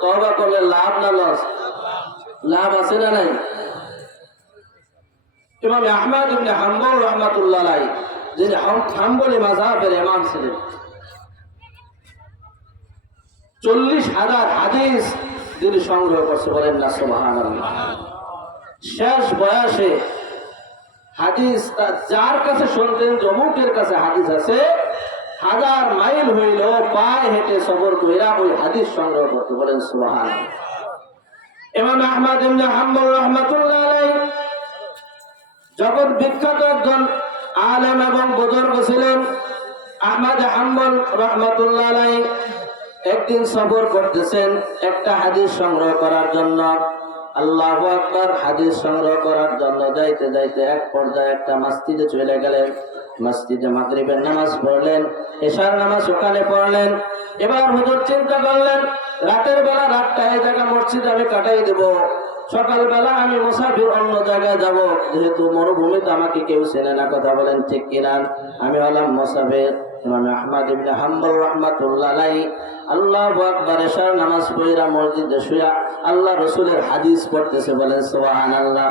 তওবা করলে লাভ না লস? লাভ আছে না নাই? ইমাম আহমদ ইবনে হাম্বল রহমাতুল্লাহ আলাই যিনি হাম- হাম্বলি মাযহাবের ইমাম ছিলেন। চল্লিশ হাজার হাদিস তিনি সংগ্রহ করছে বলেন না, সুবহানাল্লাহ। শেষ বয়সে হাদিস যার কাছে শুনতেন জমুকের কাছে হাদিস আছে হাজার মাইল হইল পায়ে হেঁটে সবর কইরা ওই হাদিস সংগ্রহ করতে বলেন সুবহান ইমাম আহমদ ইবনে হাম্বল জগৎ বিখ্যাত একজন আলেম এবং বুজুর্গ ছিলেন, আহমদ হাম্বল রহমতুল্লাহ একদিন সফর করতেছেন একটা হাদিস সংগ্রহ করার জন্য। আল্লাহ আকবার হাদিস সংগ্রহ করার জন্য যাইতে যাইতে এক পর্যায়ে একটা মাস্তিতে চলে গেলেন। মসজিদে মাগরিবের নামাজ পড়লেন, এশার নামাজ ওখানে পড়লেন। এবার হুজুর চিন্তা করলেন, রাতের বেলা রাতটা এই জায়গা মসজিদে আমি কাটাই দেব। সকালবেলা আমি মুসাফির অন্য জায়গায় যাব। যেহেতু মরুভূমিতে আমাকে কেউ চেনে না, কথা বলেন ঠিক কিনা? আমি হলাম মুসাফির আল্লাহু নামাজ আল্লাহ রসুলের হাদিস পড়তেছে বলেন, সুবহানাল্লাহ।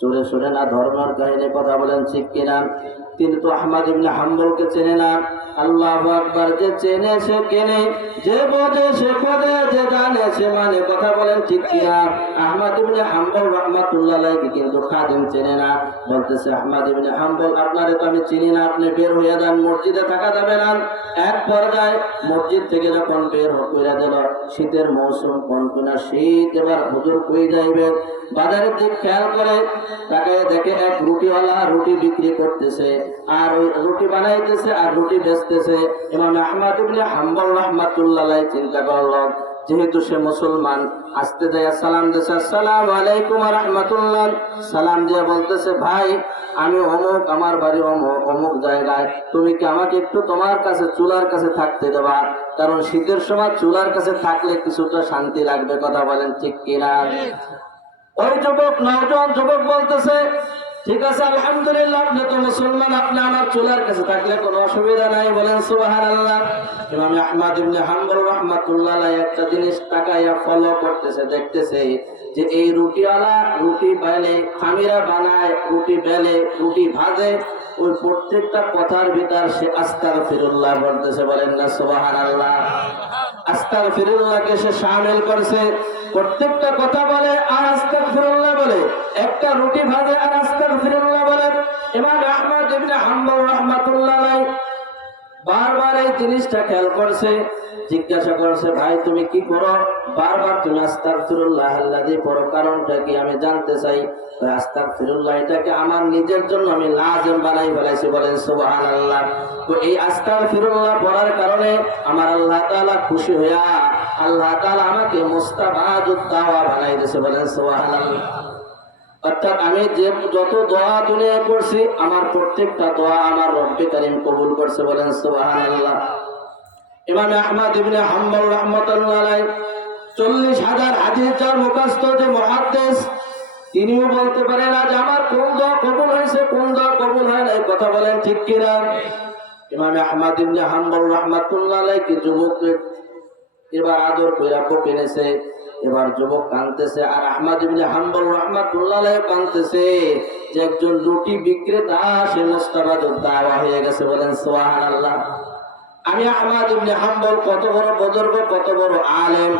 চোরে চোরে না, ধর্মের কাহিনী কথা বলেন ঠিক কিনা? তিনি তো আহমদ ইবনে হাম্বলকে চেনে না। আল্লাহ আকবার, যে চেনে সে কেনে। যে বোঝে সে পদে যে জানে সে মানে। কথা বলেন ঠিক কিনা? আহমদ ইবনে হাম্বল রহমাতুল্লাহ আলাইহি কিন্তু খাদিম চেনে না। বলতেছে, আহমদ ইবনে হাম্বল, আপনারে তো আমি চিনি না। আপনি বের হয়ে যান, মসজিদে থাকা যাবে না। এক পর্যায়ে মসজিদ থেকে যখন বের হইয়া দিল, শীতের মৌসুম কনকনা শীত, এবার হুজুর কই যাইবে? বাজারের দিক খেয়াল করে তাকায় দেখে এক রুটিওয়ালা রুটি বিক্রি করতেছে, আর ওই রুটি বানাইতেছে আর রুটি বেচতেছে। ইমাম আহমদ হাম্বল রাহমাতুল্লাহ চিন্তা করল, যেহেতু সে মুসলমান, আসতে যায় সালাম দিয়েছে আসসালামু আলাইকুম রহমতুল্লাহ। সালাম দিয়ে বলতেছে, ভাই, আমি অমুক, আমার বাড়ি অমুক অমুক জায়গায়। তুমি কি আমাকে একটু তোমার কাছে, চুলার কাছে থাকতে দেবা? কারণ শীতের সময় চুলার কাছে থাকলে কিছুটা শান্তি লাগবে। কথা বলেন ঠিক কিনা? ওই যুবক নজন যুবক বলতেছে, ঠিক আছে, আলহামদুলিল্লাহ, আপনি তো মুসলমান, আপনি আমার চুলার কাছে থাকলে কোনো অসুবিধা নাই। বলেন সুবাহান আল্লাহ ইবনে রাহমাতুল্লাহ একটা জিনিস তাকাইয়া ফলো করতেছে, দেখতেছে যে এই রুটিওয়ালা রুটি বেলে, খামিরা বানায়, রুটি বেলে, রুটি ভাজে, ওই প্রত্যেকটা কথার ভিতর সে আস্তার ফিরুল্লাহ বলতেছে। বলেন না সুবাহান আল্লাহ আস্তার ফিরুল্লাহকে সে সামিল করছে। প্রত্যেকটা কথা বলে আর আস্তার ফিরুল্লাহ বলে। একটা রুটি ভাজে আর আস্তার ফিরুল্লাহ বলে। ইমাম আহমদ ইবনে হাম্বল রাহমাতুল্লাহ আলাইহি বারবার এই জিনিসটা খেয়াল করছে, জিজ্ঞাসা করছে, ভাই, তুমি কি করো? বারবার তুমি আস্তার ফিরুল্লাহ আল্লাদি পড়ো, কারণটা কি আমি জানতে চাই? আস্তার ফিরুল্লাহ এটাকে আমার নিজের জন্য আমি লাজম বানাই ফেলাইছি, বলেন সুবাহান আল্লাহ তো এই আস্তার ফিরুল্লাহ পড়ার কারণে আমার আল্লাহ তাআলা খুশি হইয়া আল্লাহ তাআলা আমাকে মুস্তাবাদুদ্দাওয়া বানাই দিয়েছে বলেন সুবাহান আল্লাহ অর্থাৎ আমি যে যত দোয়া দুনিয়ায় করছি আমার প্রত্যেকটা দোয়া আমার রব্বে কারিম কবুল করছে বলেন, সুবহানাল্লাহ। ইমাম আহমদ ইবনে হাম্বল রাহমাতুল্লাহ চল্লিশ হাজার হাদিস যার মুখস্থ যে মুহাদ্দিস, তিনিও বলতে পারেন আজ আমার কোন দোয়া কবুল হয়েছে, কোন দোয়া কবুল হয় না এই কথা বলেন ঠিক কিনা? ইমাম আহমদ ইবনে হাম্বল রাহমাতুল্লাহ কি যুবক এবার আদর কইরা পেনেছে এবার যুবক কাঁদতেছে, আর আহমদ ইবনে হাম্বল রাহমাতুল্লাহ কাঁদতেছে যে একজন রুটি বিক্রেতা, সে মুস্তাবাদ দাওয়া হয়ে গেছে বলেন, সুবহানাল্লাহ। আমি আহমদ ইবনে হাম্বল কত বড় বুজুর্গ, কত বড় আলেম।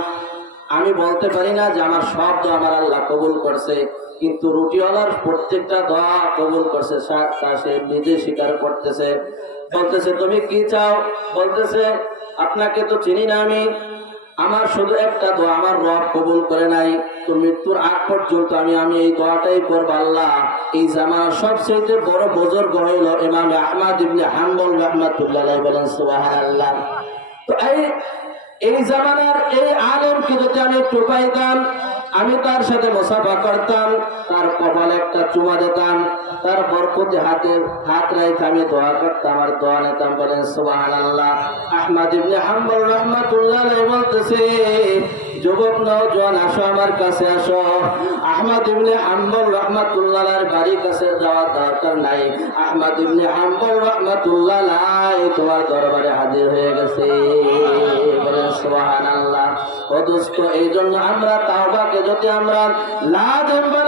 আমি বলতে পারি না যে আমার সব দোয়া আমার আল্লাহ কবুল করছে, কিন্তু রুটিওয়ালার প্রত্যেকটা দোয়া কবুল করছে তা সে নিজে স্বীকার করতেছে। বলতেছে, তুমি কি চাও? বলতেছে, আপনাকে তো চিনি না আমি। আমার শুধু একটা দোয়া, আমার রব কবুল করে নাই। তো মৃত্যুর আগ পর্যন্ত আমি আমি এই দোয়াটাই করব আল্লাহ। এই জামা সবচেয়ে বড় বুজুর্গ হইল ইমাম আহমদ ইবনে হাম্বল রহমাতুল্লাহ বলেন, সুবহানাল্লাহ। তো এই এই জামানার এই আলেমকে যদি আমি একটু পাইতাম আমি তার সাথে মোসাফা করতাম, তার কপালে একটা চুমা দিতাম, তার বরকতে হাতে হাত রাইতে আমি দোয়া করতাম, আর দোয়া নিতাম, বলেন সুবহানাল্লাহ। আহমদ ইবনে হাম্বল রাহমাতুল্লাহ বলতেছে যুবক নজন আসো আমার কাছে, আসো। আহমদ ইবনে হাম্বল রাহমাতুল্লাহ আলাইহির বাড়ির কাছে যাওয়ার দরকার নাই। আহমদ ইবনে হাম্বল রহমাতুল্লাহ তোমার দরবারে হাজির হয়ে গেছে। সুবহানাল্লাহ। ও দোস্ত এই জন্য আমরা তাওবাকে যদি আমরা না বানাই